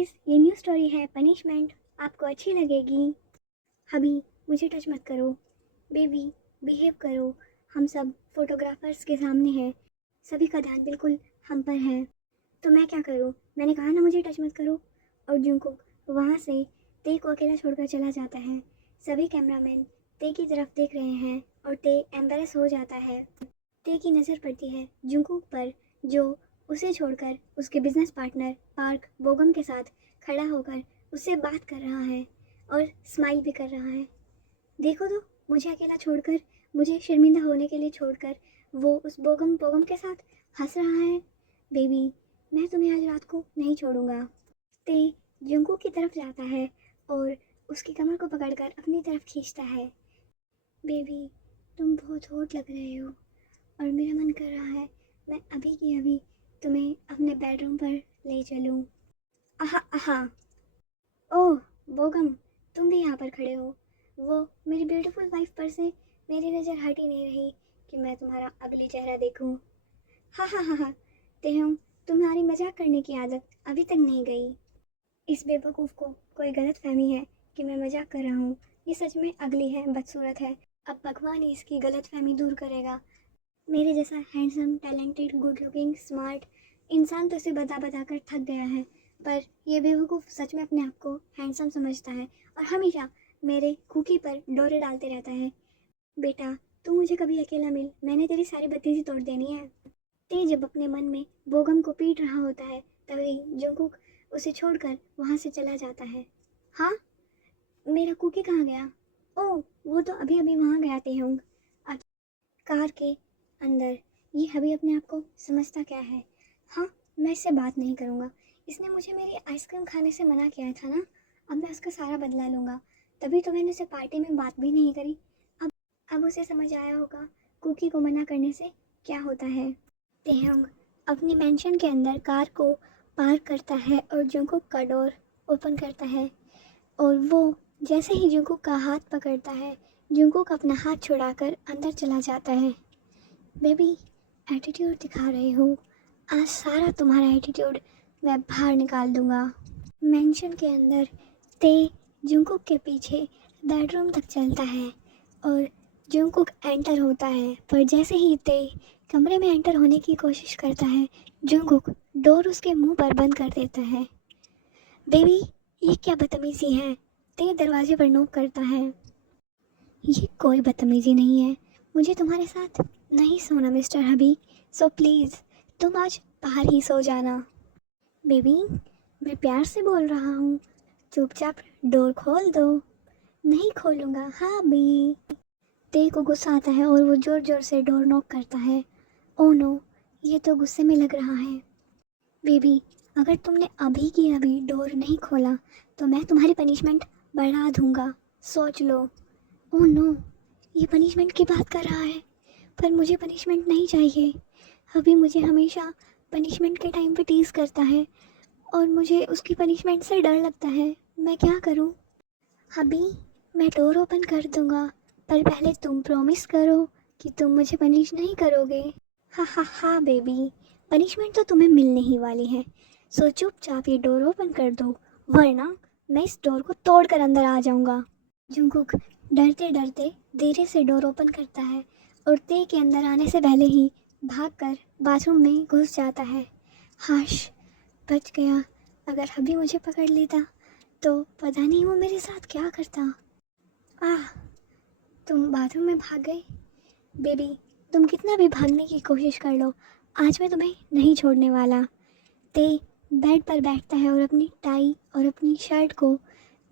Guys, ये new story है punishment. आपको अच्छी लगेगी। हबी, मुझे टच मत करो। बेबी, बिहेव करो। हम सब फोटोग्राफर्स के सामने हैं। सभी का ध्यान बिल्कुल हम पर है। तो मैं क्या करूं? मैंने कहा ना मुझे टच मत करो। और जुंकुक वहाँ से ते को अकेला छोड़कर चला जाता है। सभी कैमरामैन ते की तरफ देख रहे हैं और ते एम्बेरस हो जाता है। ते की नज़र पड़ती है जुंकुक पर, जो उसे छोड़कर उसके बिजनेस पार्टनर पार्क बोगम के साथ खड़ा होकर उससे बात कर रहा है और स्माइल भी कर रहा है। देखो तो, मुझे अकेला छोड़कर, मुझे शर्मिंदा होने के लिए छोड़कर वो उस बोगम बोगम के साथ हंस रहा है। बेबी, मैं तुम्हें आज रात को नहीं छोड़ूंगा। ते जुंकुक की तरफ जाता है और उसकी कमर को पकड़कर अपनी तरफ खींचता है। बेबी, तुम बहुत हॉट लग रहे हो और मेरा मन कर रहा है मैं अभी की अभी तुम्हें अपने बेडरूम पर ले चलूं। आहा आहा। ओह बोगम, तुम भी यहाँ पर खड़े हो। वो मेरी ब्यूटीफुल वाइफ पर से मेरी नज़र हट ही नहीं रही कि मैं तुम्हारा अगली चेहरा देखूं। हा हा हा हा। तेहम, तुम्हारी मजाक करने की आदत अभी तक नहीं गई। इस बेवकूफ़ को कोई गलत फहमी है कि मैं मजाक कर रहा हूँ। ये सच में अगली है, बदसूरत है। अब भगवान ही इसकी गलत फहमी दूर करेगा। मेरे जैसा handsome, talented, good looking, smart इंसान तो इसे बता बता कर थक गया है, पर यह बेवकूफ़ सच में अपने आप को हैंडसम समझता है और हमेशा मेरे कुकी पर डोरे डालते रहता है। बेटा, तू मुझे कभी अकेला मिल, मैंने तेरी सारी बत्तीसी तोड़ देनी है। ते जब अपने मन में बोगम को पीट रहा होता है, तभी जोंगकुक उसे छोड़कर वहाँ से चला जाता है। हाँ, मेरा कुकी कहाँ गया? ओह, वो तो अभी अभी वहाँ गया थे होंग। कार के अंदर। ये अभी अपने आप को समझता क्या है? हाँ, मैं इससे बात नहीं करूँगा। इसने मुझे मेरी आइसक्रीम खाने से मना किया था ना। अब मैं उसका सारा बदला लूँगा। तभी तो मैंने उसे पार्टी में बात भी नहीं करी। अब उसे समझ आया होगा कुकी को मना करने से क्या होता है। तेहंग अपनी मेंशन के अंदर कार को पार्क करता है और जुंकुक का डोर ओपन करता है और वो जैसे ही जुंकुक का हाथ पकड़ता है, जुंकुक अपना हाथ छुड़ाकर अंदर चला जाता है। बेबी, एटीट्यूड दिखा रहे हो। आज सारा तुम्हारा एटीट्यूड मैं बाहर निकाल दूंगा। मेंशन के अंदर ते जुंकुक के पीछे बेडरूम तक चलता है और जुंकुक एंटर होता है, पर जैसे ही ते कमरे में एंटर होने की कोशिश करता है, जुंकुक डोर उसके मुंह पर बंद कर देता है। बेबी, ये क्या बदतमीजी है? ते दरवाजे पर नोक करता है। ये कोई बदतमीजी नहीं है। मुझे तुम्हारे साथ नहीं सोना मिस्टर हबी, सो प्लीज़ तुम आज बाहर ही सो जाना। बेबी, मैं प्यार से बोल रहा हूँ, चुपचाप डोर खोल दो। नहीं खोलूँगा हाँ बी। ते को गुस्सा आता है और वो ज़ोर ज़ोर से डोर नॉक करता है। ओ नो, ये तो गुस्से में लग रहा है। बेबी, अगर तुमने अभी की अभी डोर नहीं खोला तो मैं तुम्हारी पनिशमेंट बढ़ा दूँगा, सोच लो। ओह नो, ये पनिशमेंट की बात कर रहा है, पर मुझे पनिशमेंट नहीं चाहिए। अभी मुझे हमेशा पनिशमेंट के टाइम पे टीज़ करता है और मुझे उसकी पनिशमेंट से डर लगता है। मैं क्या करूं? अभी मैं डोर ओपन कर दूंगा, पर पहले तुम प्रॉमिस करो कि तुम मुझे पनिश नहीं करोगे। हा हा हा बेबी, पनिशमेंट तो तुम्हें मिलने ही वाली है, सो चुपचाप ये डोर ओपन कर दो, वरना मैं इस डोर को तोड़ कर अंदर आ जाऊंगा। जुंकुक डरते डरते धीरे से डोर ओपन करता है और ते के अंदर आने से पहले ही भागकर बाथरूम में घुस जाता है। हाश, बच गया। अगर अभी मुझे पकड़ लेता तो पता नहीं वो मेरे साथ क्या करता। आह, तुम बाथरूम में भाग गए। बेबी, तुम कितना भी भागने की कोशिश कर लो, आज मैं तुम्हें नहीं छोड़ने वाला। ते बेड पर बैठता है और अपनी टाई और अपनी शर्ट को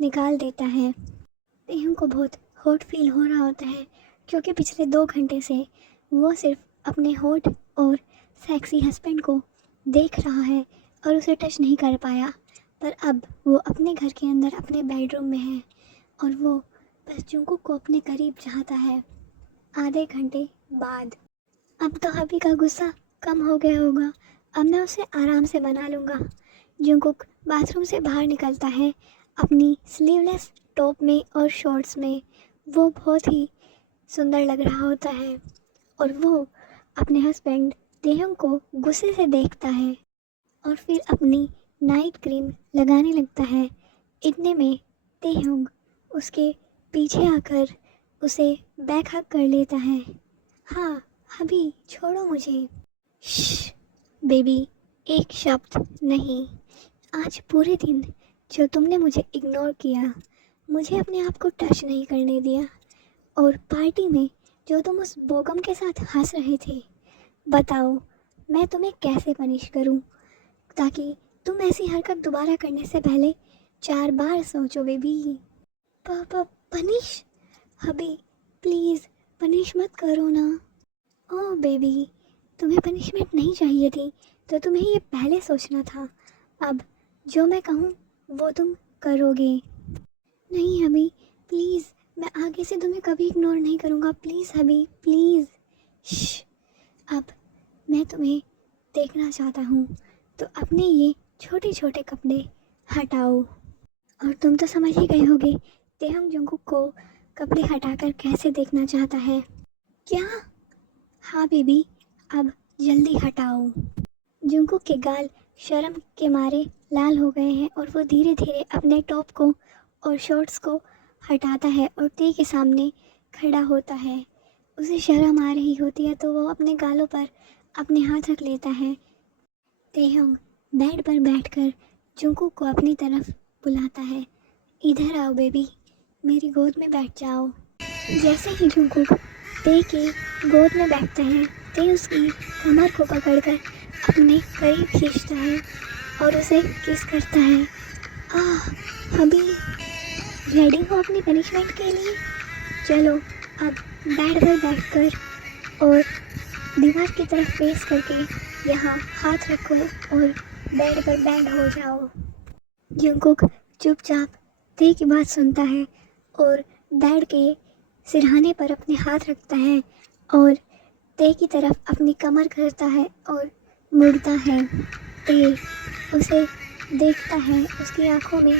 निकाल देता है। तेहम को बहुत हॉट फील हो रहा होता है, क्योंकि पिछले 2 घंटे से वो सिर्फ अपने हॉट और सेक्सी हस्बैंड को देख रहा है और उसे टच नहीं कर पाया। पर अब वो अपने घर के अंदर अपने बेडरूम में है और वो बस जुंकुक को अपने करीब चाहता है। आधे घंटे बाद अब तो अभी का गुस्सा कम हो गया होगा। अब मैं उसे आराम से मना लूँगा। जुंकुक बाथरूम से बाहर निकलता है अपनी स्लीवलेस टॉप में और शॉर्ट्स में। वो बहुत ही सुंदर लग रहा होता है और वो अपने हस्बैंड तेहम को गुस्से से देखता है और फिर अपनी नाइट क्रीम लगाने लगता है। इतने में तेहुंग उसके पीछे आकर उसे बैक हग कर लेता है। हाँ अभी छोड़ो मुझे। श्श बेबी, एक शब्द नहीं। आज पूरे दिन जो तुमने मुझे इग्नोर किया, मुझे अपने आप को टच नहीं करने दिया, और पार्टी में जो तुम उस बोगम के साथ हंस रहे थे, बताओ मैं तुम्हें कैसे पनिश करूं ताकि तुम ऐसी हरकत दोबारा करने से पहले 4 बार सोचो बेबी। पनिश? अभी प्लीज़ पनिश मत करो ना। ओह बेबी, तुम्हें पनिशमेंट नहीं चाहिए थी तो तुम्हें ये पहले सोचना था। अब जो मैं कहूँ वो तुम करोगे। नहीं हबी प्लीज़, मैं आगे से तुम्हें कभी इग्नोर नहीं करूँगा। Please hubby please. श्श, अब मैं तुम्हें देखना चाहता हूँ, तो अपने ये छोटे छोटे कपड़े हटाओ। और तुम तो समझ ही गए होगे तेहंग जंगकुक को कपड़े हटाकर कैसे देखना चाहता है। क्या? हाँ बेबी, अब जल्दी हटाओ। जंगकुक के गाल शर्म के मारे लाल हो गए हैं और वो धीरे धीरे अपने टॉप को और शॉर्ट्स को हटाता है और ते के सामने खड़ा होता है। उसे शर्म आ रही होती है तो वो अपने गालों पर अपने हाथ रख लेता है। तेहोंग बेड पर बैठकर जंगकुक को अपनी तरफ बुलाता है। इधर आओ बेबी, मेरी गोद में बैठ जाओ। जैसे ही जंगकुक ते की गोद में बैठता है, ते उसकी कमर को पकड़कर अपने करीब खींचता है और उसे किस करता है। अभी रेडी हो अपनी पनिशमेंट के लिए? चलो अब बेड पर बैठकर और दीवार की तरफ फेस करके यहाँ हाथ रखो और बेड पर बैंड हो जाओ। जंगकुक चुपचाप ते की बात सुनता है और बेड के सिरहाने पर अपने हाथ रखता है और ते की तरफ अपनी कमर करता है और मुड़ता है। ते उसे देखता है, उसकी आंखों में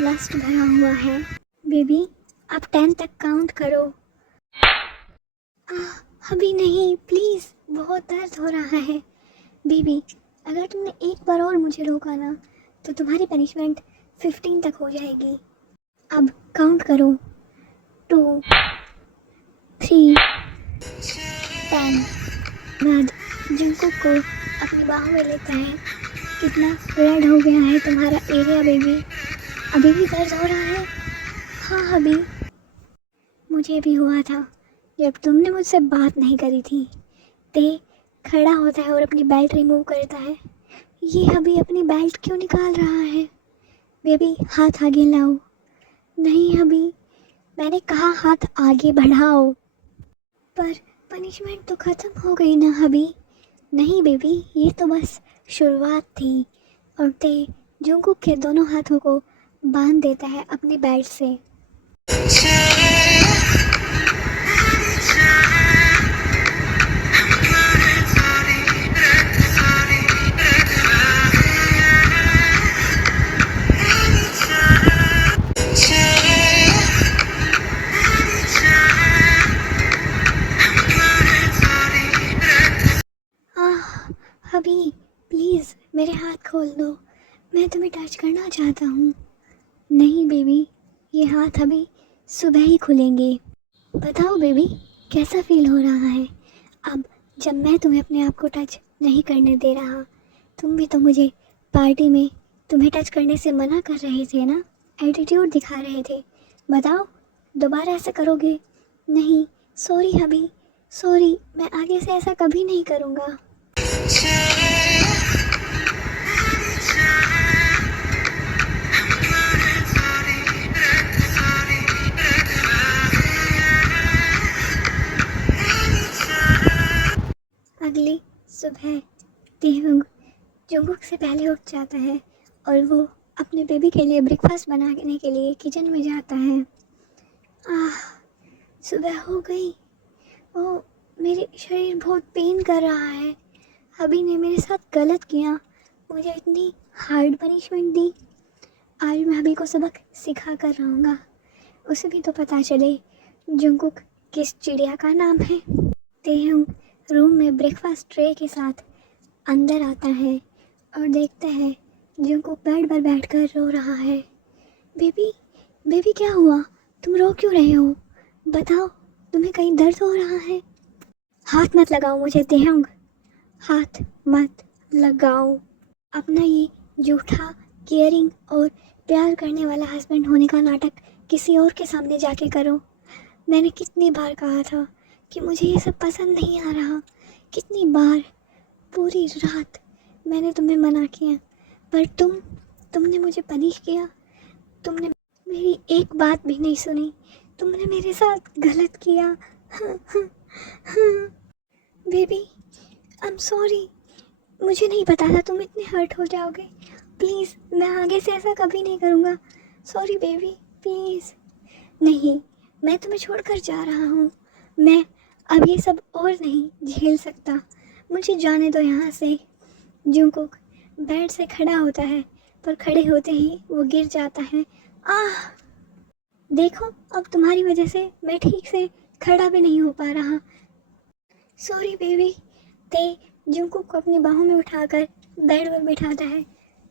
लस्ट भरा हुआ है। बेबी, आप 10 तक काउंट करो। अभी नहीं प्लीज़, बहुत दर्द हो रहा है। बेबी, अगर तुमने एक बार और मुझे रोका ना तो तुम्हारी पनिशमेंट 15 तक हो जाएगी। अब काउंट करो। 2, 3, 10। बाद जंगकुक को अपनी बाहों में लेता है। कितना रेड हो गया है तुम्हारा एरिया बेबी, अभी भी दर्द हो रहा है? हाँ अभी मुझे भी हुआ था जब तुमने मुझसे बात नहीं करी थी। ते खड़ा होता है और अपनी बेल्ट रिमूव करता है। ये अभी अपनी बेल्ट क्यों निकाल रहा है? बेबी हाथ आगे लाओ। नहीं अभी, मैंने कहा हाथ आगे बढ़ाओ। पर पनिशमेंट तो ख़त्म हो गई ना अभी। नहीं बेबी, ये तो बस शुरुआत थी। और ते जंगकुक के दोनों हाथों को बांध देता है अपनी बेल्ट से। अभी प्लीज़ मेरे हाथ खोल दो, मैं तुम्हें टच करना चाहता हूँ। नहीं बेबी, ये हाथ अभी सुबह ही खुलेंगे। बताओ बेबी, कैसा फील हो रहा है अब जब मैं तुम्हें अपने आप को टच नहीं करने दे रहा? तुम भी तो मुझे पार्टी में तुम्हें टच करने से मना कर रहे थे ना, एटीट्यूड दिखा रहे थे। बताओ दोबारा ऐसा करोगे? नहीं, सॉरी अभी, सॉरी, मैं आगे से ऐसा कभी नहीं करूँगा। अगली सुबह तेहुंग जंगकुक से पहले उठ जाता है और वो अपने बेबी के लिए ब्रेकफास्ट बनाने के लिए किचन में जाता है। सुबह हो गई। ओह, मेरे शरीर बहुत पेन कर रहा है। अभी ने मेरे साथ गलत किया, मुझे इतनी हार्ड पनिशमेंट दी। आज मैं अभी को सबक सिखा कर रहूँगा, उसे भी तो पता चले जंगकुक किस चिड़िया का नाम है। तेहुंग रूम में ब्रेकफास्ट ट्रे के साथ अंदर आता है और देखता है जंगकुक बेड पर बैठकर रो रहा है। बेबी, बेबी क्या हुआ? तुम रो क्यों रहे हो? बताओ, तुम्हें कहीं दर्द हो रहा है? हाथ मत लगाओ मुझे तेहंग, हाथ मत लगाओ। अपना ये झूठा केयरिंग और प्यार करने वाला हस्बैंड होने का नाटक किसी और के सामने जाके करो। मैंने कितनी बार कहा था कि मुझे ये सब पसंद नहीं आ रहा। कितनी बार, पूरी रात मैंने तुम्हें मना किया, पर तुमने मुझे पनिश किया। तुमने मेरी एक बात भी नहीं सुनी। तुमने मेरे साथ गलत किया। Baby, I am sorry. मुझे नहीं पता था तुम इतने हर्ट हो जाओगे। प्लीज़, मैं आगे से ऐसा कभी नहीं करूँगा। Sorry baby, please. नहीं, मैं तुम्हें छोड़कर जा रहा हूँ। मैं अब ये सब और नहीं झेल सकता। मुझे जाने दो यहाँ से। जंगकुक बेड से खड़ा होता है, पर खड़े होते ही वो गिर जाता है। आह! देखो, अब तुम्हारी वजह से मैं ठीक से खड़ा भी नहीं हो पा रहा। Sorry baby. ते जंगकुक को अपनी बाहों में उठाकर बेड पर बिठाता है।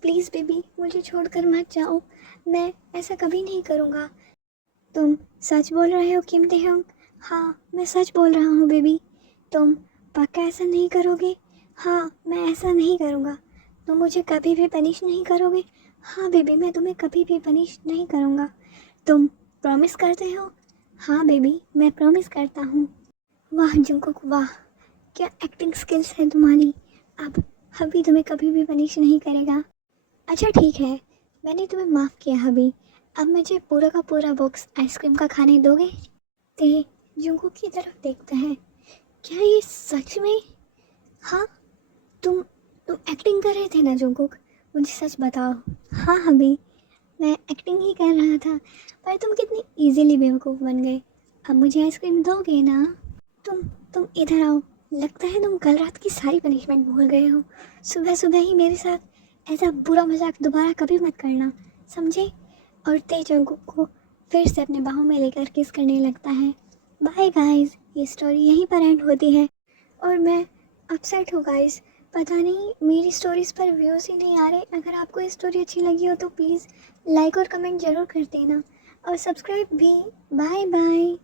प्लीज़ बेबी, मुझे छोड़कर मत जाओ। मैं ऐसा कभी नहीं करूँगा। तुम सच बोल रहे हो किम तेहंग? हाँ, मैं सच बोल रहा हूँ बेबी। तुम पक्का ऐसा नहीं करोगे? हाँ, मैं ऐसा नहीं करूँगा। तुम मुझे कभी भी पनिश नहीं करोगे? हाँ बेबी, मैं तुम्हें कभी भी पनिश नहीं करूँगा। तुम प्रॉमिस करते हो? हाँ बेबी, मैं प्रॉमिस करता हूँ। वाह जंगकुक वाह, क्या एक्टिंग स्किल्स है तुम्हारी। अब हबी तुम्हें कभी भी पनिश नहीं करेगा। अच्छा ठीक है, मैंने तुम्हें माफ़ किया हबी। अब मुझे पूरा का पूरा बॉक्स आइसक्रीम का खाने दोगे? ते जंगकुक की तरफ देखता है। क्या ये सच में? हाँ, तुम तुम एक्टिंग कर रहे थे ना जंगकुक? मुझे सच बताओ। हाँ हबी, मैं एक्टिंग ही कर रहा था, पर तुम कितनी इजीली बेवकूफ़ बन गए। अब मुझे आइसक्रीम दोगे ना? तुम तुम इधर आओ। लगता है तुम कल रात की सारी पनिशमेंट भूल गए हो। सुबह सुबह ही मेरे साथ ऐसा बुरा मजाक दोबारा कभी मत करना, समझे? और तेजंगु को फिर से अपने बाहों में लेकर किस करने लगता है। बाय गाइस, ये स्टोरी यहीं पर एंड होती है और मैं अपसेट हूँ गाइस। पता नहीं मेरी स्टोरीज़ पर व्यूज़ ही नहीं आ रहे। अगर आपको ये स्टोरी अच्छी लगी हो तो प्लीज़ लाइक और कमेंट ज़रूर कर देना और सब्सक्राइब भी। Bye bye.